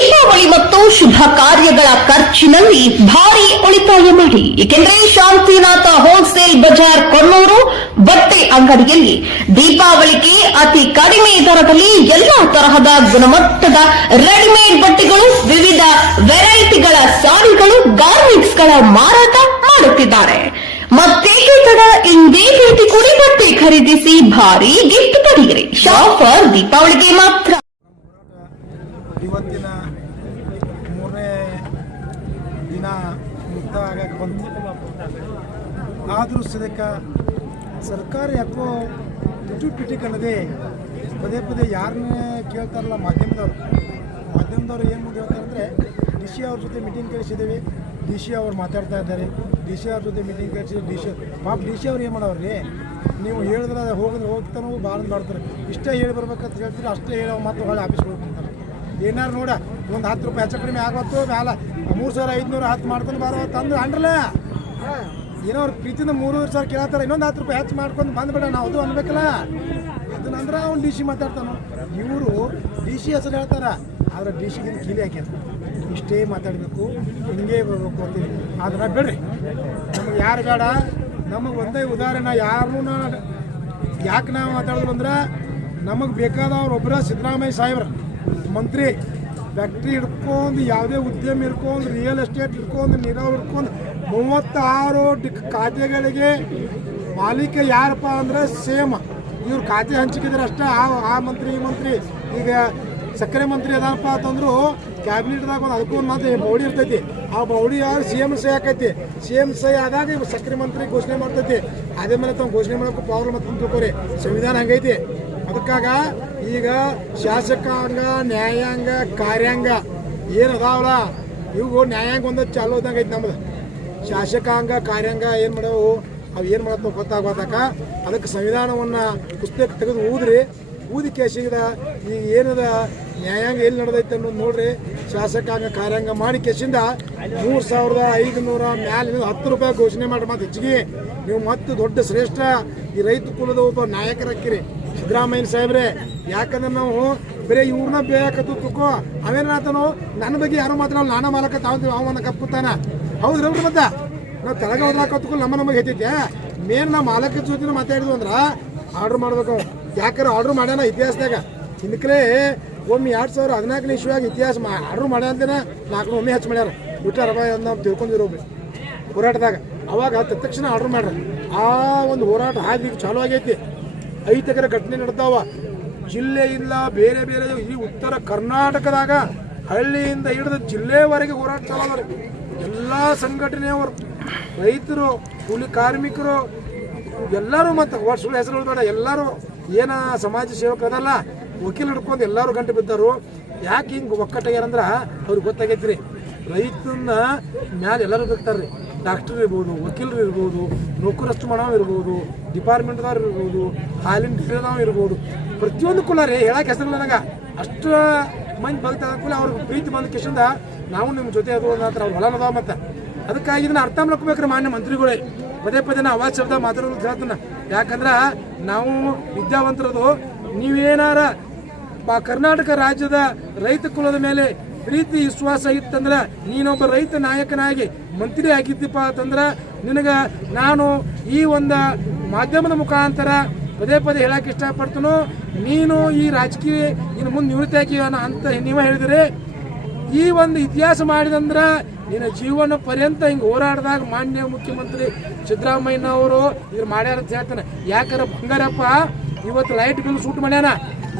ದೀಪಾವಳಿ ಮತ್ತು ಶುಭ ಕಾರ್ಯಗಳ ಖರ್ಚಿನಲ್ಲಿ ಭಾರಿ ಉಳಿತಾಯ ಮಾಡಿ. ಏಕೆಂದರೆ ಶಾಂತಿನಾಥ ಹೋಲ್ಸೇಲ್ ಬಜಾರ್ ಕೊನ್ನೂರು ಬಟ್ಟೆ ಅಂಗಡಿಯಲ್ಲಿ ದೀಪಾವಳಿಗೆ ಅತಿ ಕಡಿಮೆ ದರದಲ್ಲಿ ಎಲ್ಲಾ ತರಹದ ಗುಣಮಟ್ಟದ ರೆಡಿಮೇಡ್ ಬಟ್ಟೆಗಳು ವಿವಿಧ ವೆರೈಟಿಗಳ ಸಾರಿಗಳು ಗಾರ್ಮೆಂಟ್ಸ್ಗಳ ಮಾರಾಟ ಮಾಡುತ್ತಿದ್ದಾರೆ ಮತ್ತೇಕೆ ತಡ ಇಂದೇ ಭೇಟಿ ಕೊಡಿ ಬಟ್ಟೆ ಖರೀದಿಸಿ ಭಾರಿ ಗಿಫ್ಟ್ ಪಡೆಯಿರಿ. ಶಾಫರ್ ದೀಪಾವಳಿಗೆ ಮಾತ್ರ. ಇವತ್ತಿನ ಮೂರನೇ ದಿನ ಮುಕ್ತಾಯ ಬಂತು ಆದರೂ ಸದ್ಯಕ್ಕೆ ಸರ್ಕಾರ ಯಾಕೋ ಪಿಟಿಕ್ ಅನ್ನೋದೇ ಪದೇ ಪದೇ ಯಾರನ್ನೇ ಕೇಳ್ತಾರಲ್ಲ ಮಾಧ್ಯಮದವರು, ಮಾಧ್ಯಮದವ್ರು ಏನು ಮುಂದೆ ಹೇಳ್ತಾರಂದರೆ ಡಿ ಸಿ ಅವ್ರ ಜೊತೆ ಮೀಟಿಂಗ್ ಕಳಿಸಿದ್ದೇವೆ. ಡಿ ಸಿ ಅವ್ರು ಮಾತಾಡ್ತಾ ಇದ್ದಾರೆ. ಡಿ ಸಿ ಅವ್ರ ಜೊತೆ ಮೀಟಿಂಗ್ ಕರೆಸಿ ಡಿ ಸಿ ಪಾಪ ಡಿ ಸಿ ಅವ್ರು ಏನು ಮಾಡವ್ರಿ? ನೀವು ಹೇಳಿದ್ರೆ ಹೋಗಿದ್ರೆ ಹೋಗ್ತಾನೂ ಭಾಳ ಮಾಡ್ತಾರೆ. ಇಷ್ಟೇ ಹೇಳಿ ಬರ್ಬೇಕಂತ ಹೇಳ್ತೀರಿ, ಅಷ್ಟೇ ಹೇಳೋ ಮಾತು ಹೊಳೆ ಆಫೀಸ್ಗೆ ಹೋಗ್ತಾರೆ ಏನಾರು ನೋಡ, ಒಂದು ಹತ್ತು ರೂಪಾಯಿ ಹೆಚ್ಚು ಕಡಿಮೆ ಆಗೋತ್ತು ಮ್ಯಾಲ ಮೂರು ಸಾವಿರ ಐದುನೂರು ಹತ್ತು ಮಾಡ್ಕೊಂಡು ಬಾರೋ ತಂದು ಅಂಡ್ರಲ್ಲ ಏನೋ ಅವ್ರ ಪ್ರೀತಿಯಿಂದ ಮೂರುವರೆ ಸಾವಿರ ಕೇಳತ್ತಾರೆ, ಇನ್ನೊಂದು ಹತ್ತು ರೂಪಾಯಿ ಹೆಚ್ಚು ಮಾಡ್ಕೊಂಡು ಬಂದ್ಬೇಡ ನಾವು ಅದು ಅನ್ಬೇಕಲ್ಲ? ಅದನ್ನಂದ್ರೆ ಅವ್ನು ಡಿ ಸಿ ಮಾತಾಡ್ತಾನು. ಇವರು ಡಿ ಸಿ ಹೆಸರು ಹೇಳ್ತಾರ ಆದ್ರೆ ಡಿ ಸಿಗಿನ ಕೀಲಿ ಹಾಕಿದ್ರು ಇಷ್ಟೇ ಮಾತಾಡಬೇಕು, ಹಿಂಗೆ ಬರಬೇಕು ಅಂತೀವಿ ಆದ್ರೆ ಬಿಡ್ರಿ, ನಮಗೆ ಯಾರು ಬೇಡ? ನಮಗೆ ಒಂದೇ ಉದಾಹರಣೆ ಯಾರನ್ನೂ ಯಾಕೆ ನಾವು ಮಾತಾಡೋದು ಅಂದ್ರೆ, ನಮಗೆ ಬೇಕಾದವ್ರು ಒಬ್ಬರ ಸಿದ್ದರಾಮಯ್ಯ ಸಾಹೇಬ್ರ, ಮಂತ್ರಿ. ಫ್ಯಾಕ್ಟ್ರಿ ಹಿಡ್ಕೊಂಡು, ಯಾವುದೇ ಉದ್ಯಮ ಹಿಡ್ಕೊಂಡು ರಿಯಲ್ ಎಸ್ಟೇಟ್ ಹಿಡ್ಕೊಂಡು, ನೀರಾವರಿ ಹಿಡ್ಕೊಂಡು, ಮೂವತ್ತಾರು ಖಾತೆಗಳಿಗೆ ಮಾಲೀಕ ಯಾರಪ್ಪ ಅಂದ್ರೆ ಸೇಮ್. ಇವ್ರು ಖಾತೆ ಹಂಚಿಕಿದ್ರೆ ಅಷ್ಟೇ, ಆ ಆ ಮಂತ್ರಿ, ಈ ಮಂತ್ರಿ. ಈಗ ಸಕ್ಕರೆ ಮಂತ್ರಿ ಅದಪ್ಪ ಅಂತಂದ್ರು ಕ್ಯಾಬಿನೆಟ್ದಾಗ ಒಂದು ಅದಕ್ಕೂ ಒಂದು ಮಾತು ಬೌಡಿ ಇರ್ತೈತಿ. ಆ ಬೌಡಿ ಯಾರು ಸಿ ಎಂ ಸಹಿ ಹಾಕೈತಿ? ಸಿ ಎಂ ಸಹಿ ಆದಾಗ ಇವ್ ಸಕ್ಕರೆ ಮಂತ್ರಿ ಘೋಷಣೆ ಮಾಡ್ತೈತಿ. ಅದೇ ಮೇಲೆ ತಾವು ಘೋಷಣೆ ಮಾಡೋಕೆ ಪವರ್ ಮತ್ತೆ ತಿಳ್ಕೊರಿ. ಸಂವಿಧಾನ ಹಂಗೈತಿ. ಅದಕ್ಕಾಗ ಈಗ ಶಾಸಕಾಂಗ ನ್ಯಾಯಾಂಗ, ಕಾರ್ಯಾಂಗ ಏನು ಅದಾವಲ್ಲ ಇವು ನ್ಯಾಯಾಂಗ ಒಂದು ಚಾಲು ಹೋದಂಗೆ ಐತಿ ನಮ್ದು. ಶಾಸಕಾಂಗ ಕಾರ್ಯಾಂಗ ಏನು ಮಾಡವು? ಅವು ಏನು ಮಾಡತ್ತೋ ಗೊತ್ತಾಗೋದಕ್ಕ ಅದಕ್ಕೆ ಸಂವಿಧಾನವನ್ನು ಪುಸ್ತಕ ತೆಗೆದು ಊದ್ರಿ. ಊದಿ ಕೇಸಿದ ಈ ಏನದ ನ್ಯಾಯಾಂಗ ಎಲ್ಲಿ ನಡೆದೈತೆ ಅನ್ನೋದು ನೋಡ್ರಿ. ಶಾಸಕಾಂಗ ಕಾರ್ಯಾಂಗ ಮಾಡಿ ಕೇಸಿಂದ ಮೂರು ಸಾವಿರದ ಐದು ನೂರ ಮ್ಯಾಲೆ ಹತ್ತು ರೂಪಾಯಿ ಘೋಷಣೆ ಮಾಡಿ ಮತ್ತೆ ಹೆಚ್ಚಿಗೆ. ನೀವು ಮತ್ತೆ ದೊಡ್ಡ ಶ್ರೇಷ್ಠ ಈ ರೈತ ಕುಲದ ಒಬ್ಬ ನಾಯಕರಾಕಿರಿ ಸಿದ್ದರಾಮಯ್ಯ ಸಾಹೇಬ್ರೆ, ಯಾಕಂದ್ರೆ ನಾವು ಬರೀ ಇವ್ರನ್ನ ಬೇಕತ್ತು ತುಕೋ ಅವೇನಾತನು ನನ್ನ ಬಗ್ಗೆ ಯಾರು ಮಾತಾಡಲ್ಲ, ನಾನು ಮಾಲಕ ತಾವಂತೀವಿ ಅವನ ಕಪ್ಪುತ್ತಾನ ಹೌದ್ರಲ್ರಿ ಮತ್ತೆ? ನಾವು ತೆಳಗೆ ಹೋದ್ರೆ ಕತ್ಕೊಂಡು ನಮ್ಮ ನಮಗೆ ಹೆಚ್ಚೈತೆ ಮೇನ್ ನಮ್ಮ ಮಾಲಕ ಜೊತೆ ಮಾತಾಡಿದ್ವು ಅಂದ್ರೆ ಆರ್ಡ್ರ್ ಮಾಡ್ಬೇಕು ಯಾಕಂದ್ರೆ ಆರ್ಡ್ರ್ ಮಾಡ್ಯಾನ ಇತಿಹಾಸದಾಗ. ಹಿಂದ್ಕಲೆ ಒಮ್ಮೆ ಎರಡು ಸಾವಿರ ಹದಿನಾಲ್ಕನೇ ಇಶ್ವಾಗ ಇತಿಹಾಸ ಆರ್ಡ್ರ್ ಮಾಡ್ಯಾನ ನಾಲ್ಕು ಒಮ್ಮೆ ಹೆಚ್ಚು ಮಾಡ್ಯಾರ. ರವಾಯ ನಾವು ತಿಳ್ಕೊಂಡಿರೋ ಹೋರಾಟದಾಗ. ಅವಾಗ ತಕ್ಷಣ ಆರ್ಡ್ರ್ ಮಾಡ್ರಿ ಆ ಒಂದು ಹೋರಾಟ ಹಾಗೆ ಚಾಲು ಆಗೈತಿ. ಐತಕರ ಘಟನೆ ನಡೆದಾವ. ಜಿಲ್ಲೆಯಿಂದ ಬೇರೆ ಬೇರೆ ಈ ಉತ್ತರ ಕರ್ನಾಟಕದಾಗ ಹಳ್ಳಿಯಿಂದ ಹಿಡಿದು ಜಿಲ್ಲೆವರೆಗೆ ಹೋರಾಟ ಚಾಲು ಎಲ್ಲ ಸಂಘಟನೆಯವರು, ರೈತರು, ಕೂಲಿ ಕಾರ್ಮಿಕರು, ಎಲ್ಲರೂ ಮತ್ತು ವರ್ಷಗಳ ಹೆಸರು ಎಲ್ಲರೂ ಏನ ಸಮಾಜ ಸೇವಕರದಲ್ಲ ವಕೀಲ್ ಹಿಡ್ಕೊಂಡು ಎಲ್ಲರೂ ಗಂಟೆ ಬಿದ್ದರು ಯಾಕೆ ಹಿಂಗೆ ಒಕ್ಕಟ್ಟಾಗ್ಯಾರಂದ್ರೆ ಅವ್ರಿಗೆ ಗೊತ್ತಾಗೈತ್ರಿ. ರೈತನ ಮ್ಯಾಲೆ ಎಲ್ಲರೂ ಬೇಕಾರ್ರಿ ಡಾಕ್ಟರ್ ಇರ್ಬೋದು, ವಕೀಲರು ಇರ್ಬೋದು ನೌಕರಸ್ತು ಮಾಡೋವು ಇರ್ಬೋದು, ಡಿಪಾರ್ಟ್ಮೆಂಟ್ದವ್ರು ಇರ್ಬೋದು, ಹಾಲಿನ ಡೀಲರ್ದವ್ ಇರ್ಬೋದು. ಪ್ರತಿಯೊಂದು ಕುಲ ರೀ ಹೇಳಕ್ಕೆ ಹೆಸರು ನನಗೆ. ಅಷ್ಟು ಮಂದಿ ಬಗ್ತಾ ಕುಲ ಅವ್ರಿಗೆ ಪ್ರೀತಿ ಬಂದ ಕಿಶಿಂದ ನಾವು ನಿಮ್ಮ ಜೊತೆ ಅದು ಅನ್ನತ್ರ ಅವ್ರು ಹೊಲ ಮತ್ತೆ. ಅದಕ್ಕಾಗಿ ಇದನ್ನ ಅರ್ಥ ಮಾಡ್ಕೋಬೇಕ್ರಿ ಮಾನ್ಯ ಮಂತ್ರಿಗಳೇ. ಪದೇ ಪದೇ ನಾ ಅವಾಜ್ ಶಬ್ದ ಮಾತಾಡೋದು ಹೇಳ್ತಾನೆ. ಯಾಕಂದ್ರೆ ನಾವು ವಿದ್ಯಾವಂತರದು, ನೀವೇನಾರ ಕರ್ನಾಟಕ ರಾಜ್ಯದ ರೈತ ಕುಲದ ಮೇಲೆ ಪ್ರೀತಿ, ವಿಶ್ವಾಸ ಇತ್ತಂದ್ರೆ ನೀನೊಬ್ಬ ರೈತ ನಾಯಕನಾಗಿ ಮಂತ್ರಿ ಆಗಿದ್ದೀಪ ಅಂತಂದ್ರೆ ನಿನಗೆ ನಾನು ಈ ಒಂದು ಮಾಧ್ಯಮದ ಮುಖಾಂತರ ಪದೇ ಪದೇ ಹೇಳಕ್ಕೆ ಇಷ್ಟಪಡ್ತನು. ನೀನು ಈ ರಾಜಕೀಯ ಇನ್ನು ಮುಂದೆ ನಿವೃತ್ತಿ ಆಗಿ ಅಂತ ನೀವು ಹೇಳಿದ್ರಿ. ಈ ಒಂದು ಇತಿಹಾಸ ಮಾಡಿದಂದ್ರ ನಿನ್ನ ಜೀವನ ಪರ್ಯಂತ ಹಿಂಗೆ ಹೋರಾಡಿದಾಗ ಮಾನ್ಯ ಮುಖ್ಯಮಂತ್ರಿ ಸಿದ್ದರಾಮಯ್ಯನವರು ಇದ್ರ ಮಾಡ್ಯಾರ ಅಂತ ಹೇಳ್ತಾನೆ. ಯಾಕಂದ್ರೆ ಬಂಗಾರಪ್ಪ, ಇವತ್ತು ಲೈಟ್ ಬಿಲ್ ಸೂಟ್ ಮಾಡ್ಯಾನ?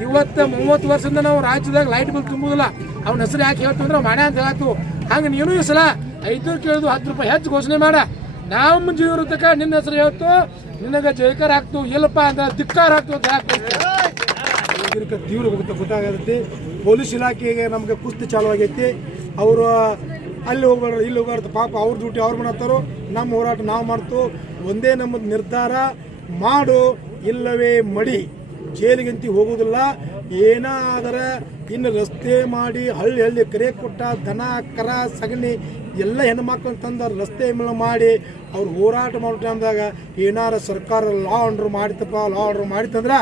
ಇವತ್ತು ಮೂವತ್ತು ವರ್ಷದಿಂದ ನಾವು ರಾಜ್ಯದಾಗ ಲೈಟ್ ಬಿಲ್ ತುಂಬುದಿಲ್ಲ. ಅವ್ನ ಹೆಸರು ಯಾಕೆ ಹೇಳ್ತಂದ್ರೆ ಮಾಡ್ಯ ಅಂತ ಹೇಳ್ತು. ಹಂಗೆ ನೀನು ಈ ಸಲ ಐದೂರು ಕೇಳಿದು ಹತ್ತು ರೂಪಾಯಿ ಹೆಚ್ಚು ಘೋಷಣೆ ಮಾಡ. ನಮ್ಮ ಜೀವೃತಕ ನಿನ್ನ ಹೆಸರು ಹೇಳ್ತು. ನಿನಗೆ ಜೈಕಾರ ಹಾಕ್ತು ಇಲ್ಲಪ್ಪ ಅಂತ ಧಿಕ್ಕಾರ ಹಾಕ್ತು ಅಂತ ತೀವ್ರ ಹೋಗುತ್ತೆ ಪೊಲೀಸ್ ಇಲಾಖೆಗೆ ನಮಗೆ ಕುಸ್ತಿ ಚಾಲು ಆಗೈತಿ ಅವರು ಅಲ್ಲಿ ಹೋಗ್ಬಾರ್ದು ಇಲ್ಲಿ ಹೋಗ್ಬಾರ್ದು. ಪಾಪ ಅವ್ರ ಡ್ಯೂಟಿ ಅವ್ರು ಮಾಡತ್ತಾರೋ ನಮ್ಮ ಹೋರಾಟ ನಾವು ಮಾಡ್ತು. ಒಂದೇ ನಮ್ಮದು ನಿರ್ಧಾರ, ಮಾಡು, ಇಲ್ಲವೇ ಮಡಿ. ಜೈಲಿಗಂತಿ ಹೋಗುವುದಿಲ್ಲ ಏನಾದರೆ ಇನ್ನು ರಸ್ತೆ ಮಾಡಿ, ಹಳ್ಳಿ ಹಳ್ಳಿ ಕರೆ ಕೊಟ್ಟ, ದನ, ಕರ, ಸಗಣಿ ಎಲ್ಲ ಹೆಣ್ಮಕ್ಳು ತಂದು ರಸ್ತೆ ಮೇಲೆ ಮಾಡಿ, ಅವ್ರು ಹೋರಾಟ ಮಾಡೋ ಟೈಮ್ದಾಗ ಏನಾರ ಸರ್ಕಾರ ಲಾ ಆರ್ಡ್ರ್ ಮಾಡಿತಪ್ಪ ಲಾ ಆರ್ಡ್ರ್ ಮಾಡಿತಂದ್ರೆ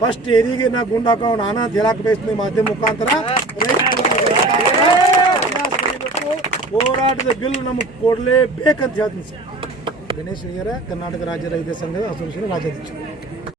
ಫಸ್ಟ್ ಎರಿಗೆ ನಾ ಗುಂಡು ಹಾಕೋ ನಾನಾ ಅಂತ ಹೇಳಕ್ಕೆ ಬಯಸ್ತೀನಿ ಮಾಧ್ಯಮ ಮುಖಾಂತರ ರೈತರು ಹೋರಾಟದ ಬಿಲ್ ನಮಗೆ ಕೊಡಲೇಬೇಕಂತ ಹೇಳ್ತೀನಿ ಸರ್. ಗಣೇಶ್ ಹಿರಿಯರ ಕರ್ನಾಟಕ ರಾಜ್ಯ ರೈತ ಸಂಘದ ಅಸೋಸಿಯೇಷನ್ ರಾಜ್ಯಾಧ್ಯಕ್ಷರು.